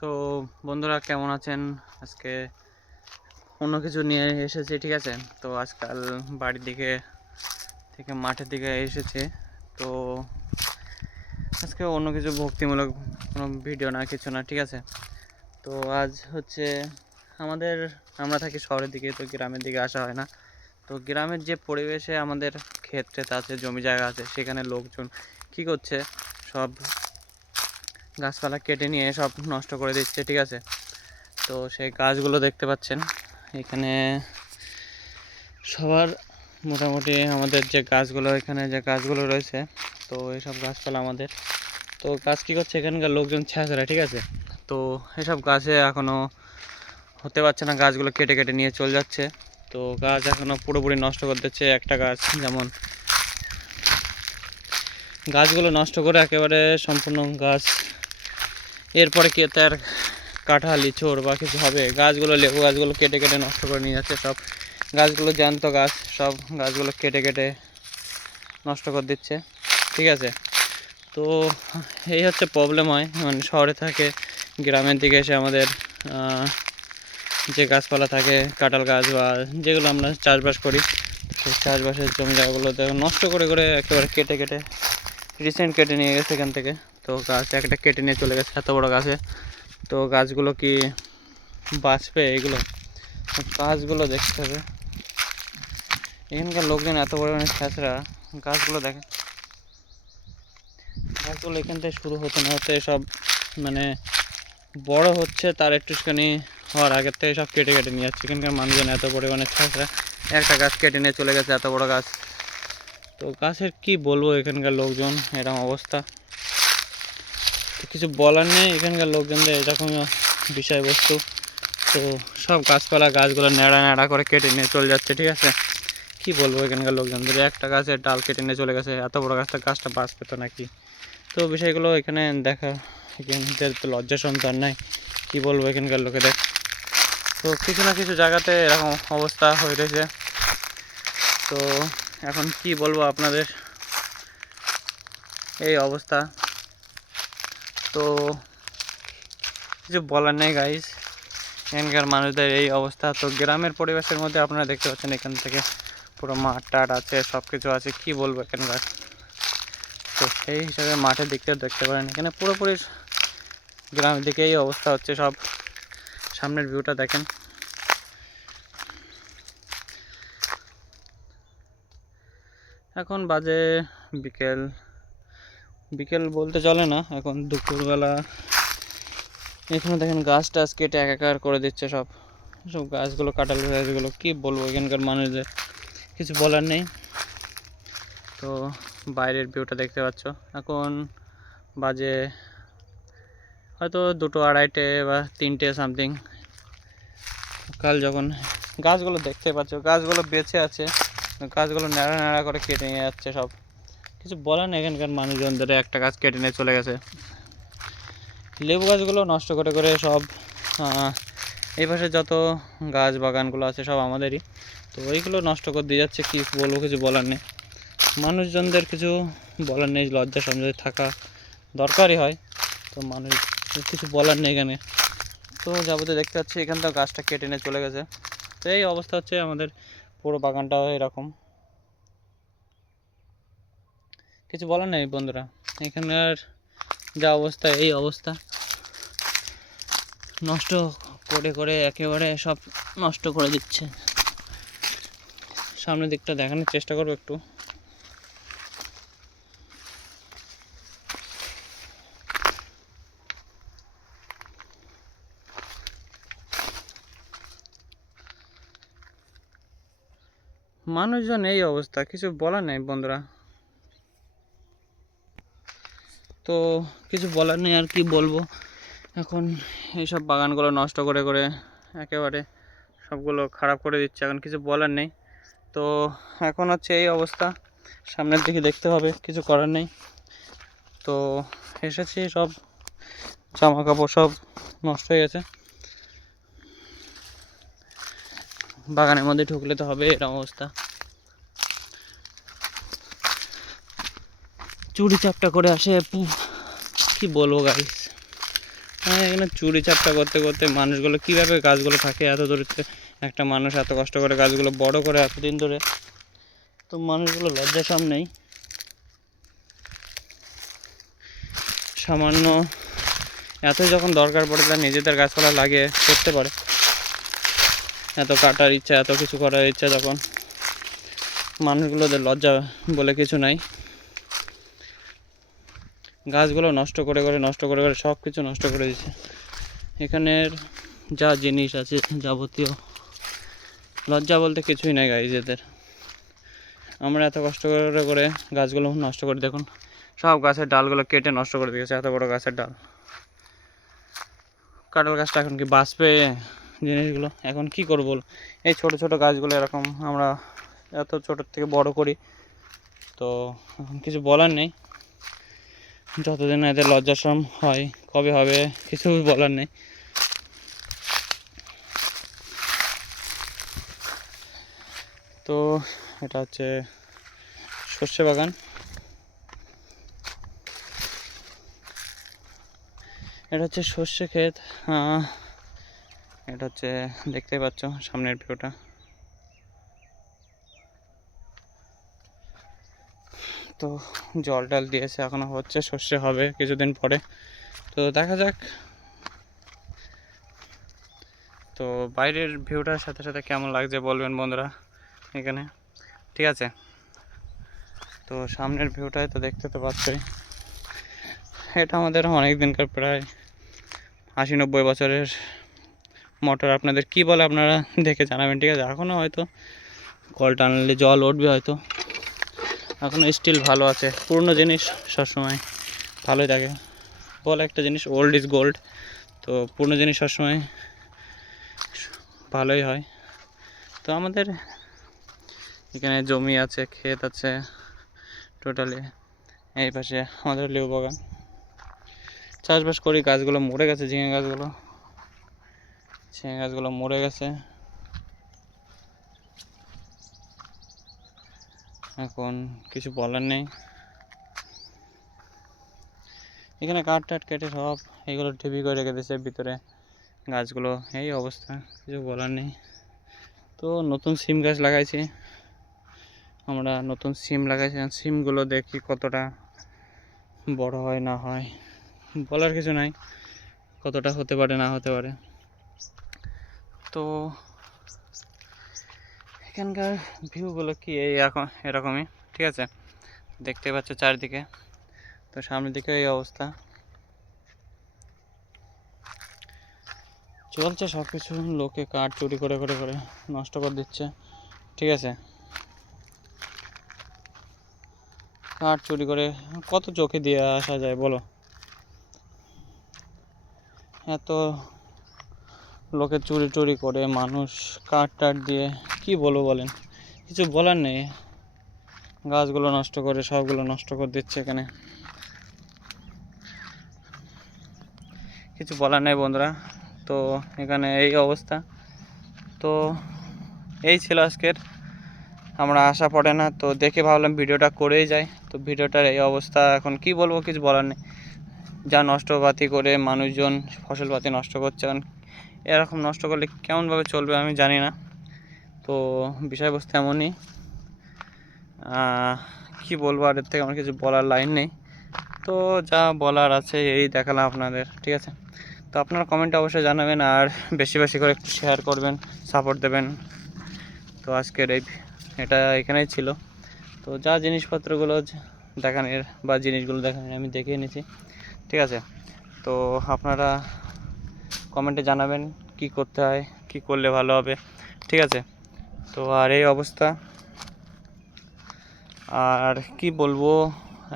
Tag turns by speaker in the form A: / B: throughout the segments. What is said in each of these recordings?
A: তো বন্ধুরা, কেমন আছেন? আজকে অন্য কিছু নিয়ে এসেছি, ঠিক আছে? তো আজকাল বাড়ির দিকে থেকে মাঠের দিকে এসেছে। তো আজকে অন্য কিছু ভক্তিমূলক কোনো ভিডিও না, কিছু না, ঠিক আছে? তো আজ হচ্ছে আমাদের, আমরা থাকি শহরের দিকে, তো গ্রামের দিকে আসা হয় না। তো গ্রামের যে পরিবেশে আমাদের ক্ষেত টেত আছে, জমি জায়গা আছে, সেখানে লোকজন কি করছে? সব গাছপালা কেটে নিয়ে সব নষ্ট করে দিচ্ছে, ঠিক আছে? তো সেই গাছগুলো দেখতে পাচ্ছেন। এখানে সবার মোটামুটি আমাদের যে গাছগুলো, এখানে যে গাছগুলো রয়েছে, তো এইসব গাছপালা আমাদের। তো গাছ কী করছে? এখানকার লোকজন ছ্যাঁচড়া ঠিক আছে? তো এসব গাছে এখনও হতে পারছে না, গাছগুলো কেটে কেটে নিয়ে চলে যাচ্ছে। তো গাছ এখনও পুরোপুরি নষ্ট করে দিচ্ছে একটা গাছ, যেমন গাছগুলো নষ্ট করে একেবারে সম্পূর্ণ গাছ এরপরে কে তার কাঁঠাল লিচুর বা কিছু হবে? গাছগুলো, লেবু গাছগুলো কেটে কেটে নষ্ট করে নিয়ে যাচ্ছে সব। গাছগুলো জ্যান্ত গাছ, সব গাছগুলো কেটে কেটে নষ্ট করে দিচ্ছে। ঠিক আছে? তো এই হচ্ছে প্রবলেম হয়। মানে শহরে থাকে, গ্রামের দিকে এসে আমাদের যে গাছপালা থাকে, কাঁঠাল গাছ বা যেগুলো আমরা চাষবাস করি, সেই চাষবাসের জমি জায়গাগুলোতে নষ্ট করে করে একেবারে কেটে কেটে রিসেন্ট কেটে নিয়ে গেছে এখান থেকে। তো গাছ একটা কেটে নিয়ে চলে গেছে, এত বড় গাছে। তো গাছগুলো কি বাঁচবে এগুলো? গাছগুলো দেখতে হবে। এখানকার লোকজন এত পরিমাণে ছ্যাঁচড়া গাছগুলো দেখে। গাছগুলো এখান থেকে শুরু হতে না হতে সব মানে বড় হচ্ছে, তার একটুখানি হওয়ার আগের থেকে সব কেটে কেটে নিয়ে যাচ্ছে। এখানকার মানুষজন এত পরিমাণে ছ্যাঁচড়া একটা গাছ কেটে নিয়ে চলে গেছে, এত বড় গাছ। তো গাছের কি বলব এখানকার লোকজন এরকম অবস্থা। তো কিছু বলার নেই, এখানকার লোকজনদের এরকম বিষয়বস্তু। তো সব গাছপালা, গাছগুলো ন্যাড়া ন্যাড়া করে কেটে নিয়ে চলে যাচ্ছে, ঠিক আছে? কি বলব এখানকার লোকজনদের? একটা গাছের ডাল কেটে নিয়ে চলে গেছে, এত বড় গাছটা গাছটা বাঁচবে তো নাকি? তো বিষয়গুলো এখানে দেখা, এখানকার তো লজ্জা সন্তান নাই, কি বলব এখানকার লোকেদের? তো কিছু না কিছু জায়গাতে এরকম অবস্থা হয়ে রয়েছে। তো এখন কি বলব আপনাদের? এই অবস্থা। তো কিছু বলার নেই গাইস এখানকার মানুষদের এই অবস্থা। তো গ্রামের পরিবেশের মধ্যে আপনারা দেখতে পাচ্ছেন এখান থেকে পুরো মাঠ টাট আছে সব কিছু আছে। কি বলব এখানকার? তো সেই হিসাবে মাঠের দিকটাও দেখতে পারেন। এখানে পুরোপুরি গ্রামের দিকে এই অবস্থা হচ্ছে সব। সামনের ভিউটা দেখেন। এখন বাজে বিকেল। বিকেল বলতে চলে না, এখন দুপুরবেলা। এখানে দেখেন গাছ টাছ কেটে একাকার করে দিচ্ছে সব। সব গাছগুলো কাটাল গাছগুলো কি বলব? এখানকার মানুষদের কিছু বলার নেই। তো বাইরের ভিউটা দেখতে পাচ্ছ। এখন বাজে হয়তো দুটো আড়াইটে বা তিনটে সামথিং কাল যখন গাছগুলো দেখতে পাচ্ছ, গাছগুলো বেঁচে আছে। গাছগুলো ন্যাড়া ন্যাড়া করে কেটে নিয়ে যাচ্ছে সব। কিছু বলার নেই এখানকার মানুষজনদের, একটা গাছ কেটে নিয়ে চলে গেছে। লেবু গাছগুলো নষ্ট করে করে সব এই পাশে যত গাছ বাগানগুলো আছে সব আমাদেরই। তো ওইগুলো নষ্ট করে দিয়ে যাচ্ছে, কি বলব কিছু বলার নেই। মানুষজনদের কিছু বলার নেই, লজ্জা সমঝে থাকা দরকারই হয়। তো মানুষ, কিছু বলার নেই এখানে। তো যাবতীয় দেখতে পাচ্ছি, এখান থেকে গাছটা কেটে নিয়ে চলে গেছে। তো এই অবস্থা হচ্ছে আমাদের পুরো বাগানটাও এরকম। কিছু বলার নেই বন্ধুরা এখানকার যা অবস্থা, এই অবস্থা। নষ্ট করে করে একেবারে সব নষ্ট করে দিচ্ছে। সামনের দিকটা দেখানোর চেষ্টা করব একটু। মানুষজন এই অবস্থা, কিছু বলার নেই বন্ধুরা। তো কিছু বলার নেই আর কি বলব। এখন এইসব বাগানগুলো নষ্ট করে করে একেবারে সবগুলো খারাপ করে দিচ্ছে, এখন কিছু বলার নেই। তো এখন হচ্ছে এই অবস্থা, সামনের দিকে দেখতে হবে, কিছু করার নেই। তো এসেছি সব জামা কাপড় সব নষ্ট হয়ে গেছে। বাগানের মধ্যে ঢুকলে তো হবে এরকম অবস্থা। চুরি চাপটা করে আসে। কি বলব গাইস হ্যাঁ এখানে চুরি চাপটা করতে করতে মানুষগুলো কীভাবে গাছগুলো থাকে? এত দূরত্বে একটা মানুষ এত কষ্ট করে গাছগুলো বড় করে এতদিন ধরে। তো মানুষগুলো লজ্জা সব নেই। সামান্য এতই যখন দরকার পড়ে তারা নিজেদের গাছপালা লাগিয়ে করতে পারে। এত কাটার ইচ্ছা, এত কিছু করার ইচ্ছা যখন। মানুষগুলোদের লজ্জা বলে কিছু নাই। গাছগুলো নষ্ট করে করে, নষ্ট করে করে সব কিছু নষ্ট করে দিচ্ছে এখানের যা জিনিস আছে যাবতীয়, লজ্জা বলতে কিছুই নাই গাইজ এদের। আমরা এত কষ্ট করে করে গাছগুলো নষ্ট করে, দেখুন, সব গাছের ডালগুলো কেটে নষ্ট করে দিয়েছে, এত বড় গাছের ডাল। কাঁঠাল গাছটা এখন কি বাঁচবে জিনিসগুলো? এখন কি করব? এই ছোট ছোট গাছগুলো এরকম আমরা এত ছোট থেকে বড় করি, তো কিছু বলার নেই। যতদিন এদের লজ্জাশ্রম হয়, কবে হবে, কিছু বলার নেই। তো এটা হচ্ছে সর্ষে বাগান। এটা হচ্ছে সর্ষে ক্ষেত। এটা হচ্ছে, দেখতেই পাচ্ছ সামনের ভিউটা। তো জল টল দিয়েছে, এখনও হচ্ছে, সর্ষে হবে কিছুদিন পরে। তো দেখা যাক। তো বাইরের ভিউটার সাথে সাথে কেমন লাগছে বলবেন বন্ধুরা এখানে? ঠিক আছে। তো সামনের ভিউটাই তো দেখতে তো পাচ্ছই। এটা আমাদের অনেক দিনকার প্রায় আশি নব্বই বছরের মোটর। আপনাদের কি বলে আপনারা দেখে জানাবেন, ঠিক আছে? এখনও হয়তো কল টানলে জল উঠবে হয়তো। এখনও স্টিল ভালো আছে। পুরনো জিনিস সবসময় ভালোই থাকে। বল একটা জিনিস ওল্ড ইজ গোল্ড তো পুরনো জিনিস সবসময় ভালোই হয়। তো আমাদের এখানে জমি আছে, ক্ষেত আছে টোটালি এই পাশে আমাদের লেবু বাগান। চাষবাস করি, গাছগুলো মরে গেছে, ঝিঙে গাছগুলো। ঝিঙে গাছগুলো মরে গেছে। এখন কিছু বলার নেই। এখানে কাঠ টাট কেটে সব এগুলো ঢিবি করে রেখে দিয়েছে ভিতরে গাছগুলো। এই অবস্থা, কিছু বলার নেই। তো নতুন সিম গাছ লাগাইছি। আমরা নতুন সিম লাগাইছি। সিমগুলো দেখি কতটা বড় হয়, না হয়। বলার কিছু নাই, কতটা হতে পারে, না হতে পারে। তো এখানকার ভিউগুলো কি? এই এরকমই, ঠিক আছে? দেখতে পাচ্ছ চারিদিকে। তো সামনের দিকে এই অবস্থা। চলছে সব কিছু লোকে কাঠ চুরি করে করে করে নষ্ট করে দিচ্ছে, ঠিক আছে? কাঠ চুরি করে, কত চোখে দিয়ে আসা যায়, বলো? এত লোকে চুরি টুরি করে, মানুষ কাঠ টাট দিয়ে, কি বলব বলেন? কিছু বলার নেই। গাছগুলো নষ্ট করে, সবগুলো নষ্ট করে দিচ্ছে এখানে। কিছু বলার নেই বন্ধুরা। তো এখানে এই অবস্থা। তো এই ছিল আজকের। আমরা আশা পড়ে না, তো দেখে ভাবলাম ভিডিওটা করেই যাই। তো ভিডিওটার এই অবস্থা, এখন কি বলব, কিছু বলার নেই। যা নষ্টপাতি করে মানুষজন ফসলপাতি নষ্ট করছে, এখন এরকম নষ্ট করলে কেমনভাবে চলবে আমি জানি না। তো বিষয়বস্তু এমনই। কি বলব আর এর থেকে আমার কিছু বলার লাইন নেই। তো যা বলার আছে এই দেখালাম আপনাদের, ঠিক আছে? তো আপনারা কমেন্টে অবশ্যই জানাবেন আর বেশি বেশি করে একটু শেয়ার করবেন সাপোর্ট দেবেন। তো আজকের এই এটা এখানেই ছিল। তো যা জিনিসপত্রগুলো দেখানোর বা জিনিসগুলো দেখানোর আমি দেখে নিয়েছি ঠিক আছে? তো আপনারা কমেন্টে জানাবেন কি করতে হয়, কি করলে ভালো হবে। ঠিক আছে? তো আর এই অবস্থা। আর কি বলব,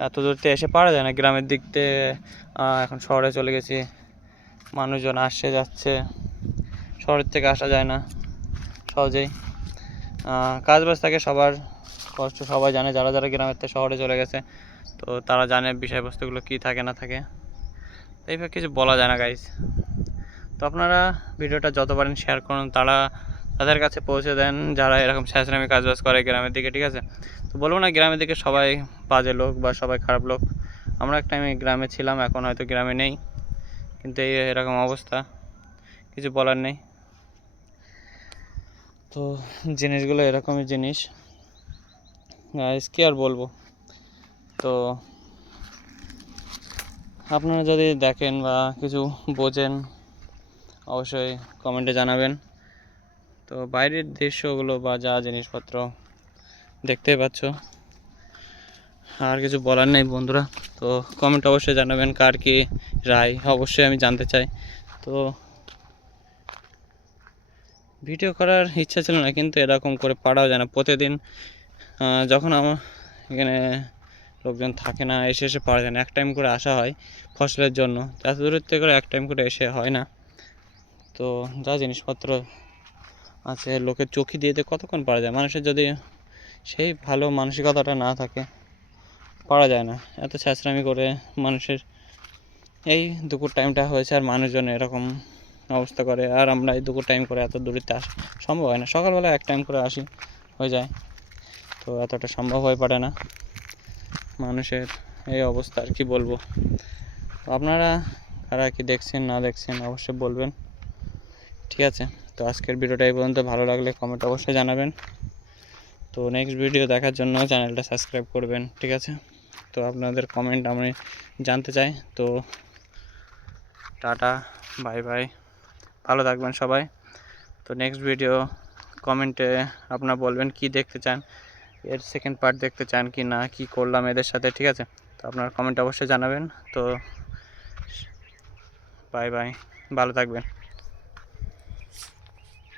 A: এত দূরতে এসে পারা যায় না। গ্রামের দিক থেকে এখন শহরে চলে গেছি। মানুষজন আসছে, যাচ্ছে। শহরের থেকে আসা যায় না, সহজেই। কাজ বাজ থাকে সবার, কষ্ট সবাই জানে। যারা যারা গ্রামের থেকে শহরে চলে গেছে, তো তারা জানে বিষয়বস্তুগুলো কী থাকে, না থাকে। এইভাবে কিছু বলা যায় না গাইজ তো আপনারা ভিডিওটা যত পারেন শেয়ার করুন, তারা তাদের কাছে পৌঁছে দেন, যারা এরকম কাজ বাজ করে গ্রামের দিকে, ঠিক আছে? তো বলব না, গ্রামের দিকে সবাই বাজে লোক বা সবাই খারাপ লোক। আমরা এক টাইমে গ্রামে ছিলাম, এখন হয়তো গ্রামে নেই। কিন্তু এই এরকম অবস্থা, কিছু বলার নেই। তো জিনিসগুলো এরকমই জিনিস। কি আর বলব? তো আপনারা যদি দেখেন বা কিছু বোঝেন অবশ্যই কমেন্টে জানাবেন। তো বাইরের দৃশ্যগুলো বা যা জিনিসপত্র দেখতেই পাচ্ছ। আর কিছু বলার নেই বন্ধুরা। তো কমেন্ট অবশ্যই জানাবেন কার কি রায়, অবশ্যই আমি জানতে চাই। তো ভিডিও করার ইচ্ছা ছিল না, কিন্তু এরকম করে পারাও যায় না। প্রতিদিন যখন আমার এখানে লোকজন থাকে না, এসে এসে পারা যায় না, এক টাইম করে আসা হয় ফসলের জন্য। এত দূরের করে এক টাইম করে এসে হয় না। তো যা জিনিসপত্র আছে লোকের চোখে দিয়ে কতক্ষণ পারা যায়? মানুষের যদি সেই ভালো মানসিকতাটা না থাকে, পারা যায় না। এত ছ্যাঁচড়ামি করে মানুষের এই দুপুর টাইমটা হয়েছে আর মানুষজন এরকম অবস্থা করে। আর আমরা এই দুপুর টাইম করে এত দূরিতে আসা সম্ভব হয় না। সকালবেলা এক টাইম করে আসি, হয়ে যায়। তো এতটা সম্ভব হয়ে পারে না। মানুষের এই অবস্থা আর কি বলব? আপনারা কারা কি দেখছেন, না দেখছেন, অবশ্যই বলবেন। ঠিক আছে? তো আজকের ভিডিওটা এই পর্যন্ত। ভালো লাগলে কমেন্ট অবশ্যই জানাবেন। তো নেক্সট ভিডিও দেখার জন্য চ্যানেলটা সাবস্ক্রাইব করবেন, ঠিক আছে? তো আপনাদের কমেন্ট আমি জানতে চাই। তো টাটা বাই বাই ভালো থাকবেন সবাই। তো নেক্সট ভিডিও কমেন্টে আপনারা বলবেন কি দেখতে চান, এর সেকেন্ড পার্ট দেখতে চান কি না, কি করলাম এদের সাথে, ঠিক আছে? তো আপনার কমেন্ট অবশ্যই জানাবেন। তো বাই বাই ভালো থাকবেন।